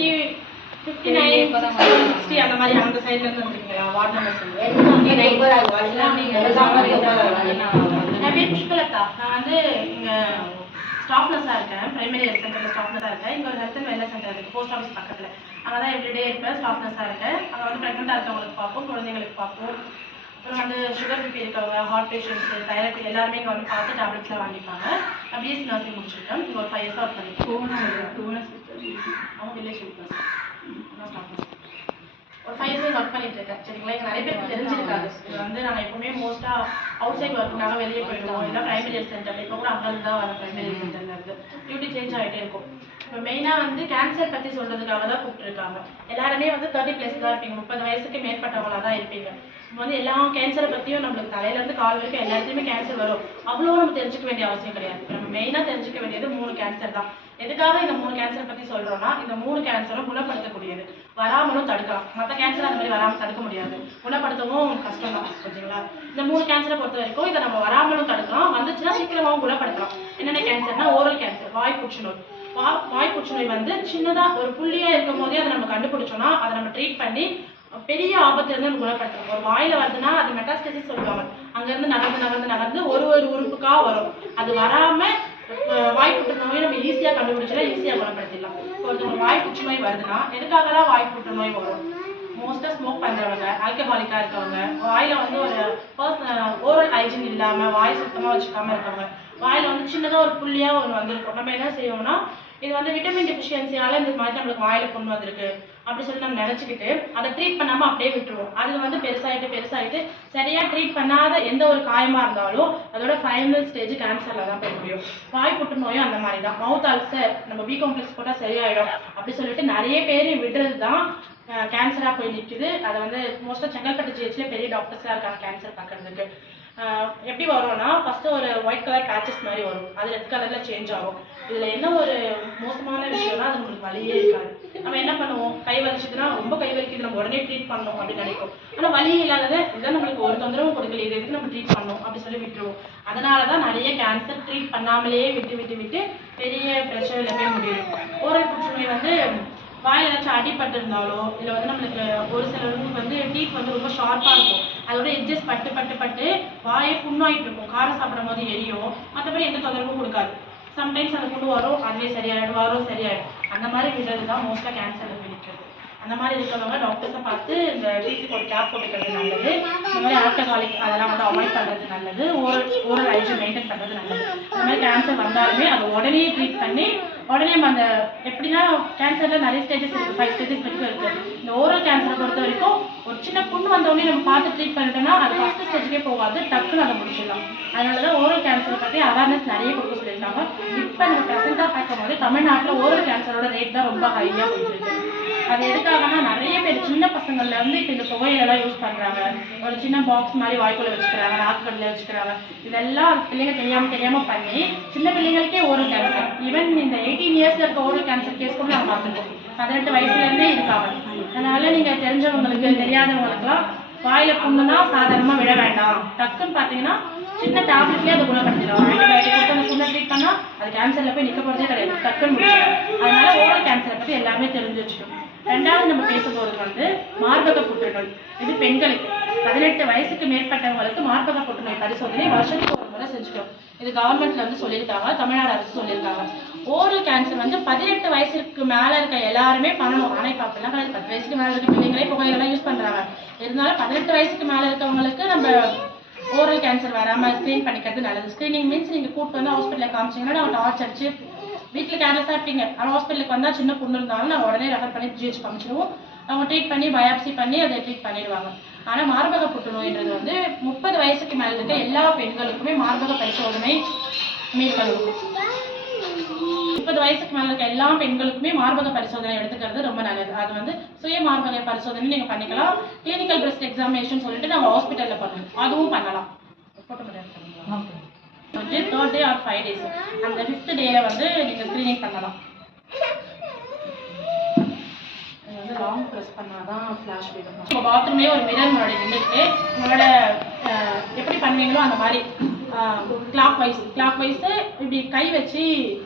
59 60 அந்த மாதிரி அந்த சைடுல இருந்து வந்துருக்கீங்களா? வார்டு நம்பர் சொல்லுங்க. என் பேர் புஷ்பலதா. நான் வந்து இங்க ஸ்டாஃப் நர்ஸா இருக்கேன். பிரைமரி ஹெல்த் சென்டர்ல ஸ்டாஃப் நர்ஸா இருக்கேன். இங்க ஒரு ஹெல்த் அண்ட் வெல்னஸ் சென்டர் இருக்கு போஸ்ட் ஆஃபீஸ் பக்கத்துல. அங்கதான் எவ்ரிடே இருப்பேன். ஸ்டாஃப் நர்ஸா இருக்கேன். அங்க வந்து பிரெக்னெண்டா இருக்கவங்களுக்கு பார்ப்போம், குழந்தைங்களுக்கு பார்ப்போம். அப்புறம் வந்து சுகர் பிபி இருக்கவங்க, ஹார்ட் பேஷண்ட்ஸ், தைராய்டு எல்லாருமே இங்கே வந்து பார்த்து டேப்லெட்ஸ்லாம் வாங்கிப்பாங்க. நான் பிஎஸ்சி நர்சிங் முடிச்சிருக்கேன். இங்கே ஒரு 5 இயர்ஸ் ஒர்க் பண்ணிருக்கேன். அவங்க ரிலேஷன் ஒரு 5 இயர்ஸ் ஒர்க் பண்ணிட்டு இருக்கேன். சரிங்களா? இங்கே நிறைய பேருக்கு தெரிஞ்சிருக்காது. இது வந்து நாங்கள் எப்பவுமே மோஸ்டா அவுட் சைட் ஒர்க்குனால வெளியே போயிடுவோம். இல்லை பிரைமரி ஹெல்த் சென்டர் இப்போ கூட அங்கே தான் வர பிரைமரி ஹெல்த் சென்டர்ல இருந்து டியூட்டி சேஞ்ச் ஆகிட்டே இருக்கும். இப்போ மெயினாக வந்து கேன்சர் பற்றி சொல்றதுக்காக தான் கூப்பிட்டுருக்காங்க. எல்லாருமே வந்து 30+ தான் இருப்பீங்க, 30 வயசுக்கு மேற்பட்டவங்களாக தான் இருப்பீங்க. இப்போ வந்து எல்லா கேன்சரை பற்றியும் நம்மளுக்கு தலையிலேருந்து கால் வரைக்கும் எல்லாத்தையுமே கேன்சர் வரும். அவ்வளோ நம்ம தெரிஞ்சுக்க வேண்டிய அவசியம் கிடையாது. நம்ம மெயினாக தெரிஞ்சுக்க வேண்டியது 3 கேன்சர் தான். எதுக்காக இந்த 3 கேன்சரை பற்றி சொல்கிறோம்னா, இந்த 3 கேன்சரும் குணப்படுத்தக்கூடியது, வராமலும் தடுக்கலாம். மற்ற கேன்சர் அந்த மாதிரி வராமல் தடுக்க முடியாது, குணப்படுத்தவும் கஷ்டம் தான். ஓகேங்களா? இந்த 3 கேன்சரை பொறுத்த வரைக்கும் இதை நம்ம வராமலும் தடுக்கலாம், வந்துச்சுன்னா சீக்கிரமாகவும் குணப்படுத்தலாம். என்னென்ன கேன்சர்னா, ஓரல் கேன்சர், வாய் புற்றுநோய். வாய் புற்றுநோய் வந்து சின்னதாக ஒரு புள்ளியாக இருக்கும் போதே அதை நம்ம கண்டுபிடிச்சோம்னா அதை நம்ம ட்ரீட் பண்ணி பெரிய ஆபத்துல இருந்து நம்ம குணப்படுத்துறோம். ஒரு வாயில வருதுன்னா அது மெட்டாஸ்டசிஸ் சொல்லுவாங்க. அங்கிருந்து நகர்ந்து ஒரு உறுப்புக்கா வரும். அது வராம வாய் புற்றுநோயை நம்ம ஈஸியா கண்டுபிடிச்சா ஈஸியா குணப்படுத்திடலாம். ஒருத்தவங்க வாய் புற்றுநோய் வருதுன்னா எதுக்காகலாம் வாய் புற்றுநோய் வரும்? மோஸ்டா ஸ்மோக் பண்றவங்க, ஆல்கஹாலிக்கா இருக்கவங்க, வாயில வந்து ஒரு ஓரல் ஹைஜீன் இல்லாம வாய் சுத்தமா வச்சுக்காம இருக்கவங்க, வாயில வந்து சின்னதா ஒரு புள்ளியா ஒன்று வந்திருக்கும். நம்ம என்ன செய்வோம்னா, இது வந்து விட்டமின் டெஃபிஷியன்சியால இந்த மாதிரி நம்மளுக்கு வாயில புண்ணு வந்திருக்கு அப்படி சொல்லி நம்ம நினைச்சுக்கிட்டு அதை ட்ரீட் பண்ணாம அப்படியே விட்டுருவோம். அது வந்து பெருசாயிட்டு சரியா ட்ரீட் பண்ணாத எந்த ஒரு காயமா இருந்தாலும் அதோட ஃபைனல் ஸ்டேஜ் கேன்சர்ல தான் போய் முடியும். வாய் புற்றுநோயும் அந்த மாதிரி தான். மவுத் அல்சர் நம்ம பி காம்ப்ளெக்ஸ் போட்டா சரியாயிடும் அப்படி சொல்லிட்டு நிறைய பேர் விடுறது தான் கேன்சரா போய் நிற்குது. அதை வந்து மோஸ்டா செங்கல்பட்டு ஜிஹெச்ல பெரிய டாக்டர்ஸ்லாம் இருக்காங்க கேன்சர் பார்க்கறதுக்கு. எப்படி வரும்னா, ஃபர்ஸ்ட் ஒரு ஒயிட் கலர் பேச்சஸ் மாதிரி வரும், அது ரெட் கலர்ல சேஞ்ச் ஆகும். இதுல என்ன ஒரு மோசமான விஷயம்னா, அது உங்களுக்கு வலியே இருக்காது. நம்ம என்ன பண்ணுவோம், கை வலிச்சுதுன்னா ரொம்ப கை வலிக்குது நம்ம உடனே ட்ரீட் பண்ணணும் அப்படின்னு நினைப்போம். ஆனா வலி இல்லாதது இதான் நம்மளுக்கு ஒரு தொந்தரவும் கொடுக்கல, இது எதுக்கு நம்ம ட்ரீட் பண்ணணும் அப்படி சொல்லி விட்டுருவோம். அதனாலதான் நிறைய கேன்சர் ட்ரீட் பண்ணாமலேயே விட்டு பெரிய பிரச்சனையில போய் முடியும். ஓரல் புற்றுநோய் வந்து வாயில் ஏதாச்சும் அடிபட்டு இருந்தாலோ இல்லை வந்து நம்மளுக்கு ஒரு சிலருக்கு வந்து டீத் வந்து ரொம்ப ஷார்ப்பாக இருக்கும், அதோட எட்ஜஸ் பட்டு வாயை புண்ணாயிட்டு இருக்கும், காரம் சாப்பிடும் போது எரியும், மற்றபடி எந்த தொந்தரவும் கொடுக்காது. சம்டைம்ஸ் அந்த புண்ணு வரும், அதுவே சரியாயிடும். அந்த மாதிரி விடுறது தான் மோஸ்ட்டாக கேன்சர் இருக்கிறது. அந்த மாதிரி இருக்கிறவங்க டாக்டர்ஸை பார்த்து இந்த டீத்துக்கு ஒரு கேப் போட்டுக்கிறது நல்லது. இந்த மாதிரி ஆல்கஹாலிக் அதெல்லாம் வந்து அவாய்ட் பண்ணுறது நல்லது. ஓரல் ஹைஜீன் மெயின்டைன் பண்ணுறது நல்லது. அந்த மாதிரி கேன்சர் வந்தாலுமே அதை உடனே ட்ரீட் பண்ணி உடனே அந்த எப்படின்னா கேன்சர்ல நிறைய ஸ்டேஜஸ் இருக்குது, 5 ஸ்டேஜஸ் வரைக்கும் இருக்குது. இந்த ஓரல் கேன்சரை பொறுத்த வரைக்கும் ஒரு சின்ன புண்ணு வந்தோடனே நம்ம பார்த்து ட்ரீட் பண்ணிட்டோம்னா அது ஃபர்ஸ்ட் ஸ்டேஜ்க்கே போகாது, டக்குன்னு அதை முடிச்சிடலாம். அதனால தான் ஓரல் கேன்சரை பற்றி அவேர்னஸ் நிறைய கொடுக்க சொல்லியிருக்காங்க. இப்போ நம்ம ப்ரெசென்ட்டாக பார்க்கும்போது தமிழ்நாட்டில் ஓரல் கேன்சரோட ரேட் தான் ரொம்ப ஹையாக போயிட்டு இருக்கு. அது எதுக்காகனா, நிறைய பேர் சின்ன பசங்கள்ல இருந்து இப்போ இந்த புகையிலெல்லாம் யூஸ் பண்றாங்க, ஒரு சின்ன பாக்ஸ் மாதிரி வாய்க்குள்ள வச்சுக்கிறாங்க, நாக்குக்கடல வச்சுக்கிறாங்க. இதெல்லாம் பிள்ளைங்க தெரியாம பண்ணி சின்ன பிள்ளைங்களுக்கே ஓரல் கேன்சர், ஈவன் இந்த 18 இயர்ஸ்ல இருக்க ஓரல் கேன்சர் கேஸ் கூட நம்ம பார்த்துருக்கோம். 18 வயசுல இருந்தே இருக்காங்க. அதனால நீங்க தெரிஞ்சவங்களுக்கு தெரியாதவங்களுக்குலாம் வாயில புண்ணுனா சாதாரணமா விட வேண்டாம். டக்குன்னு பாத்தீங்கன்னா சின்ன டேப்லெட்லேயே அதை குணப்படுத்திடும். ஆன்டிபயோட்டிக் கொடுத்து அந்த புண்ணை ட்ரீட் பண்ணா அது கேன்சர்ல போய் நிற்க போறதே கிடையாது, டக்குன்னு முடிச்சிடும். அதனால ஓரல் கேன்சரை பத்தி எல்லாமே தெரிஞ்சு வச்சுக்கணும். ரெண்டாவது நம்ம பேச போறது வந்து மார்பக புற்றுநோய். இது பெண்களுக்கு 18 வயசுக்கு மேற்பட்டவங்களுக்கு மார்பக புற்றுநோய் பரிசோதனை வருஷத்துக்கு ஒரு முறை செஞ்சுட்டோம். இது கவர்மெண்ட்ல வந்து சொல்லியிருக்காங்க, தமிழ்நாடு அரசு சொல்லியிருக்காங்க. ஓரல் கேன்சர் வந்து 18 வயசுக்கு மேல இருக்க எல்லாருமே பண்ணணும். ஆனா இப்ப அப்படிலாம் கிடையாது, 10 வயசுக்கு மேல இருக்க பிள்ளைங்களே புகையிலெல்லாம் யூஸ் பண்றாங்க. இருந்தாலும் 18 வயசுக்கு மேல இருக்கவங்களுக்கு நம்ம ஓரல் கேன்சர் வராம ஸ்கிரீன் பண்ணிக்கிறது நல்லது. ஸ்கிரீனிங் மீன்ஸ் நீங்க கூப்பிட்டு வந்து ஹாஸ்பிட்டலில் காமிச்சிங்கன்னா அவங்க டார்ச் அடிச்சு வீட்டில் கேர்லெஸ்ஸாக இருப்பீங்க. ஆனால் ஹாஸ்பிட்டலுக்கு வந்தால் சின்ன புண்ணு இருந்தாலும் நான் உடனே ரெஃபர் பண்ணி ஜிஹெச் காமிச்சிடுவோம். அவங்க ட்ரீட் பண்ணி பயாப்சி பண்ணி அதை ட்ரீட் பண்ணிடுவாங்க. ஆனால் மார்பக புற்றுநோய்ன்றது வந்து 30 வயசுக்கு மேலே இருக்க எல்லா பெண்களுக்குமே மார்பக பரிசோதனை மேற்கொள்ளும். 30 வயசுக்கு மேலே இருக்க எல்லா பெண்களுக்குமே மார்பக பரிசோதனை எடுத்துக்கிறது ரொம்ப நல்லது. அது வந்து சுய மார்பக பரிசோதனை நீங்கள் பண்ணிக்கலாம். கிளினிக்கல் பிரெஸ்ட் எக்ஸாமினேஷன் சொல்லிட்டு நம்ம ஹாஸ்பிட்டலில் பண்ணணும், அதுவும் பண்ணலாம். ஃபோட்டோ வந்து 3rd day or 5 days அந்த 5th டேல வந்து நீங்க ஸ்கிரீனிங் பண்ணலாம். இது வந்து லாங் பிரஸ் பண்ணாதான் ஃபிளாஷ் வரும். உங்க பாத்ரூம்லயே ஒரு மிரர் முன்னாடி நின்றுட்டு உங்களோட எப்படி பண்ணுவீங்களோ அந்த மாதிரி கிளாக் வைஸ் இப்படி கை வச்சு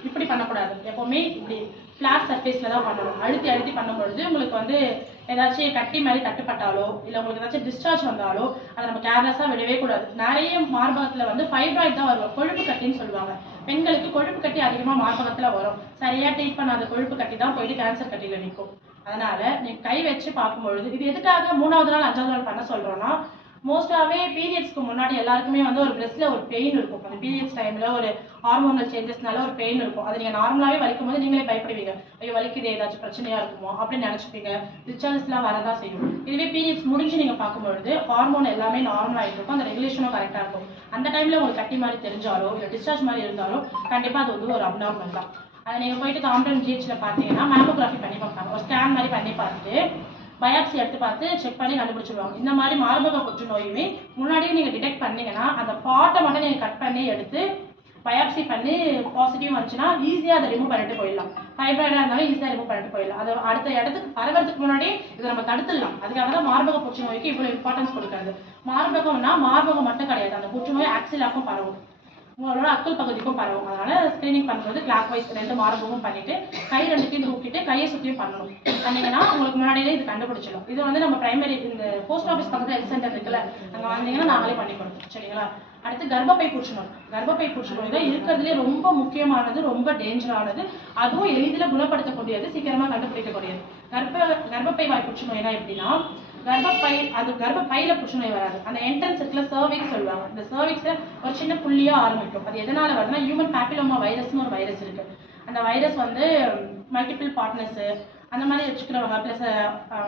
இப்படி பண்ணக்கூடாது. எப்பவுமே இப்படி ஃப்ளாட் சர்ஃபேஸில் தான் பண்ணணும். அழுத்தி அழுத்தி பண்ணும்பொழுது உங்களுக்கு வந்து ஏதாச்சும் கட்டி மாதிரி தட்டுப்பட்டாலோ இல்லை உங்களுக்கு ஏதாச்சும் டிஸ்சார்ஜ் வந்தாலோ அதை நம்ம கேர்லெஸ்ஸாக விடவே கூடாது. நிறைய மார்பகத்தில் வந்து ஃபைப்ராய்டு தான் வரும், கொழுப்பு கட்டின்னு சொல்லுவாங்க. பெண்களுக்கு கொழுப்பு கட்டி அதிகமாக மார்பகத்தில் வரும். சரியாக ட்ரீட் பண்ணாத கொழுப்பு கட்டி தான் போயிட்டு கேன்சர் கட்டியில் நிற்கும். அதனால நீங்கள் கை வச்சு பார்க்கும்பொழுது இது எதுக்காக 3வது நாள் 5வது நாள் பண்ண சொல்கிறோன்னா, மோஸ்ட்டாகவே பீரியட்ஸ்க்கு முன்னாடி எல்லாருக்குமே வந்து ஒரு பிரெஸ்ட்டில் ஒரு பெயின் இருக்கும். அந்த பீரியட்ஸ் டைமில் ஒரு ஹார்மோனல் சேஞ்சஸ்னால ஒரு பெயின் இருக்கும். அது நீங்கள் நார்மலாகவே வலிக்கும் போது நீங்களே பயப்படுவீங்க, ஐயோ வலிக்குது ஏதாச்சும் பிரச்சனையாக இருக்குமோ அப்படின்னு நினச்சிப்பீங்க. டிஸ்சார்ஜஸ்லாம் வரதான் செய்யும். இதுவே பீரியட்ஸ் முடிஞ்சு நீங்கள் பார்க்கும்பொழுது ஹார்மோன் எல்லாமே நார்மலாகிட்டு இருக்கும், அந்த ரெகுலேஷனும் கரெக்டாக இருக்கும். அந்த டைமில் உங்களுக்கு கட்டி மாதிரி தெரிஞ்சாலோ இல்லை டிஸ்சார்ஜ் மாதிரி இருந்தாலும் கண்டிப்பாக அது வந்து ஒரு அப்நார்மல் தான். அதை நீங்கள் போயிட்டு தாம்பரம் ஜிஹெச்சில் பார்த்தீங்கன்னா மேமோகிராஃபி பண்ணி பார்ப்பாங்க. ஒரு ஸ்கேன் மாதிரி பண்ணி பார்த்துட்டு பயாப்சி எடுத்து பார்த்து செக் பண்ணி கண்டுபிடிச்சிடுவாங்க. இந்த மாதிரி மார்பக புற்றுநோயுமே முன்னாடியே நீங்கள் டிடெக்ட் பண்ணீங்கன்னா அந்த பாட்டை மட்டும் நீங்கள் கட் பண்ணி எடுத்து பயாப்சி பண்ணி பாசிட்டிவ் வந்துச்சுன்னா ஈஸியாக அதை ரிமூவ் பண்ணிட்டு போயிடலாம். ஃபைப்ராய்டாக இருந்தாலும் ஈஸியாக ரிமூவ் பண்ணிட்டு போயிடலாம். அது அடுத்த இடத்துக்கு பரவறதுக்கு முன்னாடி இதை நம்ம தடுத்துடலாம். அதுக்காக தான் மார்பக புற்றுநோய்க்கு இவ்வளோ இம்பார்ட்டன்ஸ் கொடுக்குறது. மார்பகம்னா மார்பகம் மட்டும் கிடையாது, அந்த புற்றுநோய் ஆக்சிலாக்கும் பரவும், உங்களோட அக்கல் பகுதிக்கும் பரவும். அதனால ஸ்கிரீனிங் பண்ணும்போது கிளாக் வைஸ் 2 மார்பகமும் பண்ணிட்டு கை 2த்தையும் தூக்கிட்டு கையை சுற்றியும் பண்ணணும். பண்ணீங்கன்னா உங்களுக்கு முன்னாடியே இது கண்டுபிடிச்சிடும். இது வந்து நம்ம பிரைமரி இந்த போஸ்ட் ஆஃபீஸ் பக்கத்தில் ஹெல்த் சென்டர் இருக்குல்ல, அங்கே வந்தீங்கன்னா நாங்களே பண்ணி கொடுப்போம். சரிங்களா? அடுத்து கர்ப்பப்பை புற்றுநோய். கர்ப்பப்பை புற்றுநோய் தான் இருக்கிறதுலே ரொம்ப முக்கியமானது, ரொம்ப டேஞ்சரானது, அதுவும் எளிதில் குணப்படுத்தக்கூடியது, சீக்கிரமாக கண்டுபிடிக்கக்கூடியது. கர்ப்பப்பை வாய் புற்றுநோய்னா எப்படின்னா, கர்ப்பப்பையில புற்றுநோய் வராது. அந்த என்ட்ரன்ஸ் இருக்குல்ல, சர்விக்ஸ் சொல்லுவாங்க. இந்த சர்விக்ஸை ஒரு சின்ன புள்ளியா ஆரம்பிக்கும். அது எதனால வருதுன்னா, ஹியூமன் பேப்பிலோமா வைரஸ்னு ஒரு வைரஸ் இருக்கு. அந்த வைரஸ் வந்து மல்டிபிள் பார்ட்னர்ஸ் அந்த மாதிரி வச்சுக்கிறவங்க, ப்ளஸ்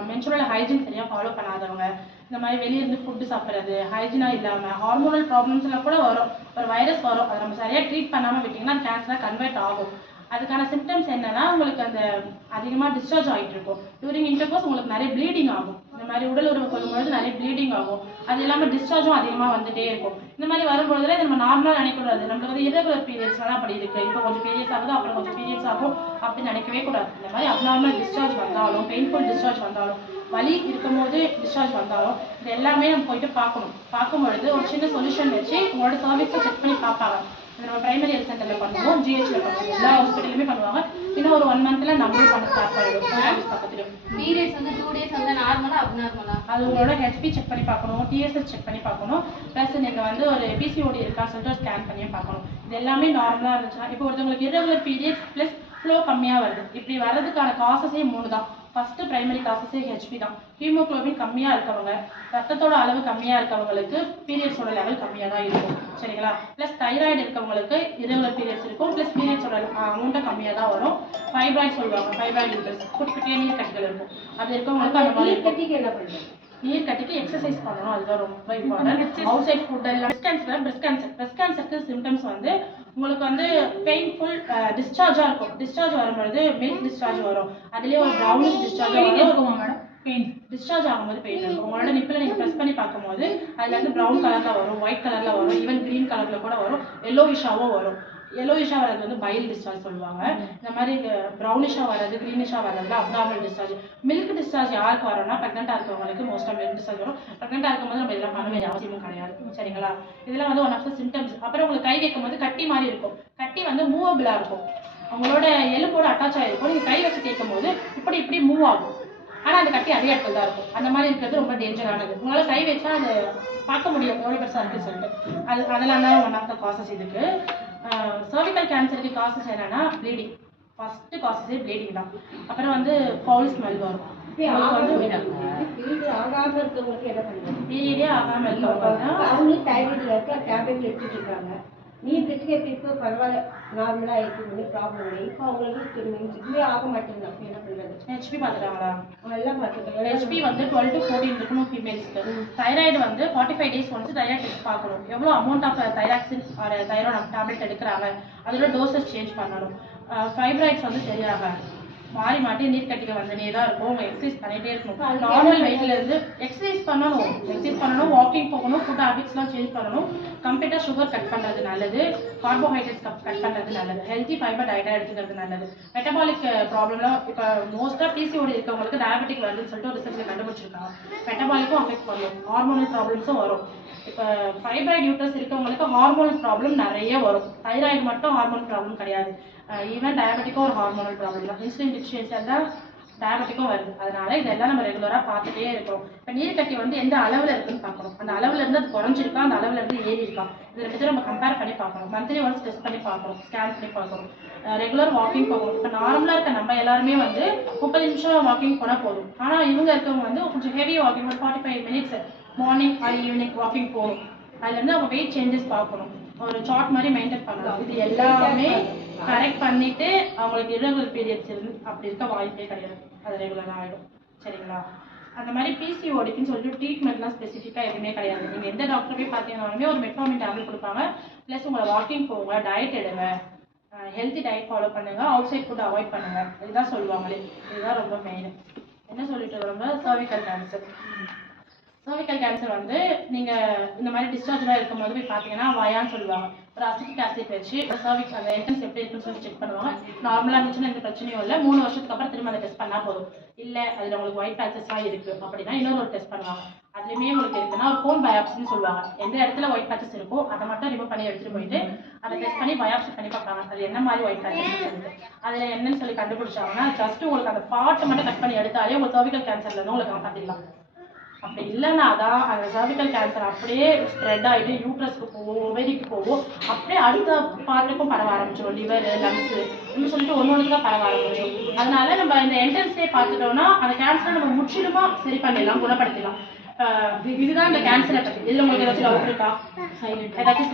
மென்சுரல் ஹைஜீன் சரியாக ஃபாலோ பண்ணாதவங்க, இந்த மாதிரி வெளியிருந்து ஃபுட்டு சாப்பிட்றது, ஹைஜீனாக இல்லாமல் ஹார்மோனல் ப்ராப்ளம்ஸ்லாம் கூட வரும். ஒரு வைரஸ் வரும், அதை நம்ம சரியாக ட்ரீட் பண்ணாமல் விட்டிங்கன்னா அது கேன்சராக கன்வெர்ட் ஆகும். அதுக்கான சிம்டம்ஸ் என்னன்னா, உங்களுக்கு அந்த அதிகமாக டிஸ்சார்ஜ் ஆகிட்டு இருக்கும். டூரிங் இன்டர்கோர்ஸ் உங்களுக்கு நிறைய ப்ளீடிங் ஆகும். இந்த மாதிரி உடல் உறவு கொள்ளும்பொழுது நிறைய ப்ளீடிங் ஆகும். அது இல்லாமல் டிஸ்சார்ஜும் அதிகமாக வந்துட்டே இருக்கும். இந்த மாதிரி வரும்பொழுதுல இதை நம்ம நார்மலாக நினைக்கூடாது. நம்மளுக்கு வந்து இரகுலர் பீரியட்ஸ்லாம் அப்படி இருக்குது, இப்போ கொஞ்சம் பீரியட்ஸ் ஆகுது அப்புறம் கொஞ்சம் பீரியட்ஸ் ஆகும் அப்படின்னு நினைக்கவே கூடாது. இந்த மாதிரி அப்நார்மல் டிஸ்சார்ஜ் வந்தாலும், பெயின்ஃபுல் டிஸ்சார்ஜ் வந்தாலும், வலி இருக்கும் போது டிஸ்சார்ஜ் வந்தாலும் இது எல்லாமே நம்ம போயிட்டு பார்க்கணும். பார்க்கும்பொழுது ஒரு சின்ன சொல்யூஷன் வச்சு உங்களோட சர்வீஸை செக் பண்ணி பார்ப்பாங்க. நம்ம பிரைமரி ஹெல்த் சென்டரில் பண்ணுவோம், ஜிஹெச்சில் பண்ணுவோம், எல்லா ஹாஸ்பிட்டலுமே பண்ணுவாங்க. இன்னும் ஒரு 1 மந்த்தில் நம்மளும் பண்ண ஸ்டார்ட் பண்ணிடுவோம். பக்கத்துலையும் பீரியட்ஸ் வந்து 2 days வந்து நார்மலா அப்நார்மலா அது உங்களோட ஹெச்பி செக் பண்ணி பார்க்கணும், டிஎஸ்எஸ் செக் பண்ணி பார்க்கணும், ப்ளஸ் நீங்கள் வந்து ஒரு பிசிஓடி இருக்கா சொல்லிட்டு ஒரு ஸ்கேன் பண்ணியும் பார்க்கணும். இது எல்லாமே நார்மலாக இருந்துச்சுன்னா, இப்போ ஒருத்தவங்களுக்கு இரகுலர் பீரியட்ஸ் ப்ளஸ் ஃப்ளோ கம்மியாக வருது. இப்படி வர்றதுக்கான காசஸே 3 தான். ஃபர்ஸ்ட் பிரைமரி காசஸே ஹெச்பி தான். ஹீமோகுளோபின் கம்மியாக இருக்கவங்க, ரத்தத்தோட அளவு கம்மியாக இருக்கவங்களுக்கு பீரியட்ஸோட லெவல் கம்மியாக தான் இருக்கும். சரிங்களா? ப்ளஸ் தைராய்டு இருக்கவங்களுக்கு இரகுலர் பீரியட்ஸ் இருக்கும், ப்ளஸ் பீரியட்ஸோட அமௌண்ட்டும் கம்மியாக தான் வரும். ஃபைப்ராய்டு சொல்லுவாங்க, ஃபைப்ராய்டு யூட்டர்ஸ், குட்டிக்குட்டியாக நீர் கட்டிகள் இருக்கும். அது இருக்கவங்களுக்கு அந்த மாதிரி கட்டிக்கு என்ன பண்ணுறது? நீர் கட்டிக்கு எக்ஸசைஸ் பண்ணணும், அதுதான் ரொம்ப இம்பார்ட்டன்ட். அவுட் சைட் ஃபுட் எல்லாம். பிரஸ்ட் கேன்சருக்கு சிம்டம்ஸ் வந்து உங்களுக்கு வந்து பெயின்ஃபுல் டிஸ்சார்ஜாக இருக்கும். டிஸ்சார்ஜ் வரும்பொழுது மில்க் டிஸ்சார்ஜ் வரும், அதுலேயே ஒரு ப்ரௌனிஷ் டிஸ்சார்ஜ் வரும். பெயின் டிஸ்சார்ஜ் ஆகும்போது பெயின் இருக்கும். உங்களோட நிப்பில் நீங்கள் ப்ரெஸ் பண்ணி பார்க்கும்போது அதில் வந்து ப்ரௌன் கலரில் வரும், ஒயிட் கலரில் வரும், ஈவன் க்ரீன் கலரில் கூட வரும், எல்லோயிஷாவும் வரும். எல்லோயிஷாக வர்றது வந்து பைல் டிஸ்சார்ஜ் சொல்லுவாங்க. இந்த மாதிரி ப்ரௌனிஷாக வர்றது, க்ரீனிஷாக வர்றதுல அப்நார்மல் டிஸ்சார்ஜ். மில்க் டிஸ்சார்ஜ் யாருக்கு வரும்னா, ப்ரெக்னெண்ட்டாக இருக்கவங்களுக்கு மோஸ்ட்டாக மில்க் டிஸ்சார்ஜ் வரும். ப்ரெக்னெண்ட்டாக இருக்கும்போது நம்ம இதெல்லாம் பண்ண வேண்டிய அவசியமும் கிடையாது. சரிங்களா? இதெல்லாம் வந்து ஒன் ஆஃப் த சிம்டம்ஸ். அப்புறம் உங்களுக்கு கை வைக்கும்போது கட்டி மாதிரி இருக்கும். கட்டி வந்து மூவபிளாக இருக்கும், அவங்களோட எலும்போட அட்டாச் ஆகிருக்கும். நீங்கள் கை வச்சு கேட்கும் போது இப்படி இப்படி மூவ் ஆகும், ஆனால் அந்த கட்டி அதே இடத்துல தான் இருக்கும். அந்த மாதிரி இருக்கிறது ரொம்ப டேஞ்சரானது. உங்களால் கை வச்சா அது பார்க்க முடியும் எவ்வளோ பெருசாக இருக்குன்னு சொல்லிட்டு. அதெல்லாம் தான் ஒன் ஆஃப் த காசஸ். இதுக்கு சர்விக்கல் கேன்சருக்கு காசஸ் என்னன்னா ப்ளீடிங். ஃபர்ஸ்ட் காசஸே ப்ளீடிங் தான். அப்புறம் வந்து ஃபவுல் ஸ்மெல் வரும். பீரியடே ஆகாமல் இருக்கவங்க அவங்களும் டைராய்டில் இருக்க டேப்லெட் எடுத்துட்டு இருக்காங்க. நீர் கட்டிக்கு எப்படி இருக்கோ பரவாயில்ல, நார்மலாக இருக்குது, ப்ராப்ளம் இல்லை. இப்போ அவங்களுக்கு இதுவே ஆக மாட்டேங்குது. அப்போ என்ன பண்ணுறது? ஹெச்பி பார்த்துட்டாங்களா? எல்லாம் பார்த்துக்கலாம். ஹெச்பி வந்து 12 to 14 இருக்கணும் ஃபீமேல்ஸ்க்கு. தைராய்டு வந்து 45 days ஒன்ஸ் தைராய்டு டெஸ்ட் பார்க்கணும். எவ்வளோ amount of thyroxine or thyroid tablet எடுக்கிறாங்க, அதோட டோசஸ் சேஞ்ச் பண்ணணும். ஃபைப்ராய்ட்ஸ் வந்து சரியாகாது, மாறி மாட்டி நீர் கட்டிக்க வந்துனே தான் இருக்கும். அவங்க எக்ஸசைஸ் பண்ணிகிட்டே இருக்கணும். நார்மல் வெயிட்லேருந்து எக்ஸசைஸ் பண்ணணும், வாக்கிங் போகணும், ஃபுட் ஹேபிட்ஸ்லாம் சேஞ்ச் பண்ணணும். கம்ப்ளீட்டாக சுகர் கட் பண்ணுறது நல்லது, கார்போஹைட்ரேட்ஸ் கட் பண்ணுறது நல்லது, ஹெல்த்தி ஃபைபர் டயட்டாக எடுத்துக்கிறது நல்லது. மெட்டபாலிக் ப்ராப்ளம்லாம் இப்போ மோஸ்ட்டாக பிசிஓடி இருக்கவங்களுக்கு டயபெட்டிக் வருதுன்னு சொல்லிட்டு ஒரு ரிசர்ச்சில் கண்டுபிடிச்சிருக்காங்க. மெட்டபாலிக்கும் அஃபெக்ட் பண்ணும், ஹார்மோனல் ப்ராப்ளம்ஸும் வரும். இப்போ ஃபைப்ராய்டு யூட்டர்ஸ் இருக்கவங்களுக்கு ஹார்மோனல் ப்ராப்ளம் நிறைய வரும். தைராய்டு மட்டும் ஹார்மோன் ப்ராப்ளம் கிடையாது. ஈவன் டயபெட்டிக்கும் ஒரு ஹார்மோனல் ப்ராப்ளம் தான். இன்சுலின் டிஃபிஷியன்சியால் தான் டயபெட்டிக்கும் வருது. அதனால இதெல்லாம் நம்ம ரெகுலராக பார்த்துட்டே இருக்கிறோம். இப்போ நீர்க்கட்டி வந்து எந்த அளவில் இருக்குன்னு பார்க்கணும். அந்த அளவுல இருந்து அது குறைஞ்சிருக்கா, அந்த அளவுல இருந்து ஏறி இருக்கா, இதை பற்றி நம்ம கம்பேர் பண்ணி பார்க்கணும். மந்த்லி ஒன்ஸ் டெஸ்ட் பண்ணி பார்க்கணும், ஸ்கேன் பண்ணி பார்க்கணும். ரெகுலர் வாக்கிங் போகணும். இப்போ நார்மலாக இருக்க நம்ம எல்லாருமே வந்து 30 நிமிஷம் வாக்கிங் போனால் போதும். ஆனால் இவங்க இருக்கவங்க வந்து கொஞ்சம் ஹெவி வாக்கிங், ஒரு 45 minutes morning or evening walking போகணும். அதுலேருந்து அவங்க வெயிட் சேஞ்சஸ் பார்க்கணும், ஒரு சார்ட் மாதிரி மெயின்டைன் பண்ணலாம். இது எல்லாமே கரெக்ட் பண்ணிட்டு அவங்களுக்கு irregular பீரியட்ஸ் இருந்து அப்படி இருக்க வாய்ப்பே கிடையாது. அது ரெகுலராக ஆகிடும். சரிங்களா? அந்த மாதிரி பிசிஓடிக்குன்னு சொல்லிட்டு ட்ரீட்மெண்ட்லாம் ஸ்பெசிஃபிக்காக எதுவுமே கிடையாது. நீங்கள் எந்த டாக்டர் போய் பார்த்தீங்கன்னாலுமே ஒரு மெட்ஃபார்மின் டேப்லெட் கொடுப்பாங்க, ப்ளஸ் உங்களை வாக்கிங் போங்க, டயட் எடுங்க, ஹெல்த்தி டயட் ஃபாலோ பண்ணுங்க, அவுட் சைட் ஃபுட் அவாய்ட் பண்ணுங்க, இதுதான் சொல்லுவாங்களே. இதுதான் ரொம்ப மெயின். என்ன சொல்லிட்டு வரோங்க, சர்விக்கல் கேன்சர். சர்விக்கல் கேன்சர் வந்து நீங்கள் இந்த மாதிரி டிஸ்சார்ஜாக இருக்கும்போது போய் பார்த்தீங்கன்னா வயான்னு சொல்லுவாங்க. ஒரு அசிட்டிக் ஆசிட் வச்சு சர்விக்ஸ் அந்த என்ட்ரன்ஸ் எப்படி இருக்குன்னு சொல்லி செக் பண்ணுவாங்க. நார்மலாக இருந்துச்சுன்னா எந்த பிரச்சனையும் இல்லை. 3 வருஷத்துக்கு அப்புறம் திரும்ப அதை டெஸ்ட் பண்ணால் போதும். இல்லை அதில் உங்களுக்கு ஒயிட் பேச்சஸ்லாம் இருக்குது அப்படின்னா இன்னொரு ஒரு டெஸ்ட் பண்ணுவாங்க. அதுலேயுமே உங்களுக்கு இருக்குன்னா ஒரு கோன் பயாப்சின்னு சொல்லுவாங்க. எந்த இடத்துல ஒயிட் பேச்சஸ் இருக்கோ அதை மட்டும் ரிமூவ் பண்ணி எடுத்துகிட்டு போயிட்டு அதை டெஸ்ட் பண்ணி பயாப்சி பண்ணி பார்ப்பாங்க. அது என்ன மாதிரி ஒயிட் பேச்சஸ் சொல்லிட்டு அதில் என்னன்னு சொல்லி கண்டுபிடிச்சாங்கன்னா ஜஸ்ட் உங்களுக்கு அந்த பார்ட்டை மட்டும் கட் பண்ணி எடுத்தாலே உங்கள் சர்விக்கல் கேன்சர்லேருந்து உங்களுக்கு காப்பாற்றிடலாம். அப்படி இல்லைன்னா தான் அந்த சர்விக்கல் கேன்சர் அப்படியே ஸ்ப்ரெட் ஆகிட்டு யூட்ரஸ்க்கு போகும், ஓவரிக்கு போகும், அப்படியே அடுத்த பார்ட்டுக்கும் பரவ ஆரம்பிச்சிடும். லிவர், லங்ஸு இன்னும் சொல்லிட்டு ஒன்று தான் பரவ ஆரம்பிச்சிடும். அதனால நம்ம இந்த என்ட்ரன்ஸ்லேயே பார்த்துட்டோம்னா அந்த கேன்சரை நம்ம முற்றிலுமா சரி பண்ணிடலாம், குணப்படுத்திடலாம். இதுதான் இந்த கேன்சரை பற்றி. இதில் உங்களுக்கு ஏதாச்சும் டவுட் இருக்கா? ஏதாச்சும்